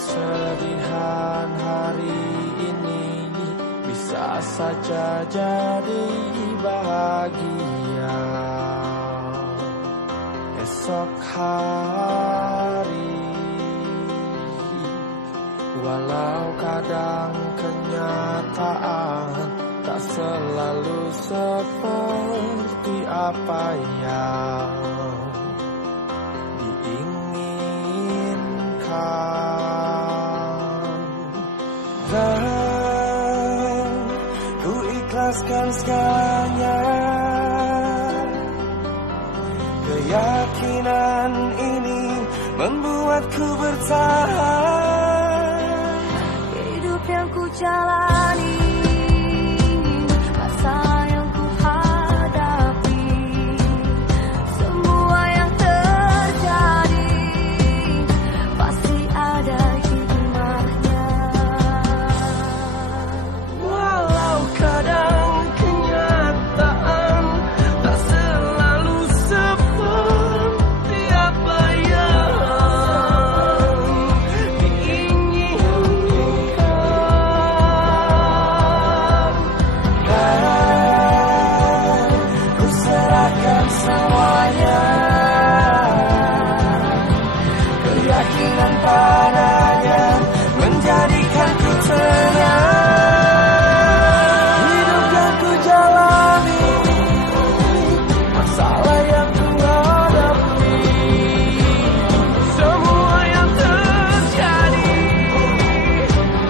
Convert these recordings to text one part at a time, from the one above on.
kesedihan hari ini bisa saja jadi bahagia esok hari. Walau kadang kenyataan tak selalu seperti apa yang diinginkan, dan ku ikhlaskan segalanya. Keyakinan ini membuatku bertahan. Hidup yang ku jalani, masa yang ku hadapi, semua yang terjadi pasti ada hikmahnya. Walau kadang kenyataan tak selalu seperti apa yang diinginkan, dan ku serahkan semuanya. Keyakinan padanya menjadikanku tenang. Hidup yang ku jalani, masalah yang ku hadapi, semua yang terjadi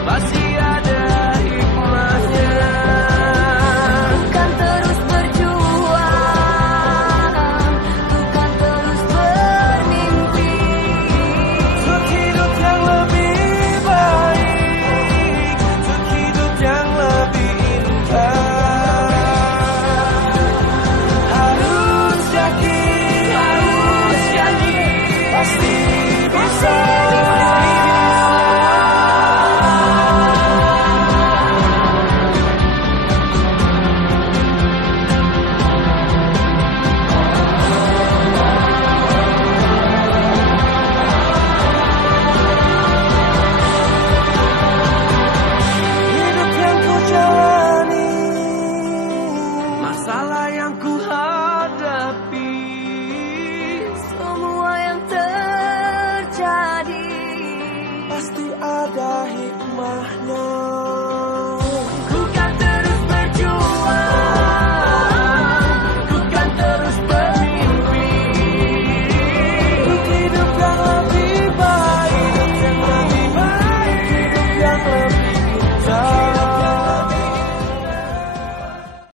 pasti ada hikmahnya. Ku kan terus berjuang, ku kan terus bermimpi, Untuk hidup yang lebih baik, untuk hidup yang lebih indah. Harus yakin, pasti bisa. Hidup yang ku jalani, masalah yang ku hadapi, semua yang terjadi pasti ada hikmahnya. ku kan terus berjuang, ku kan terus bermimpi, Untuk hidup yang lebih baik, hidup yang lebih indah.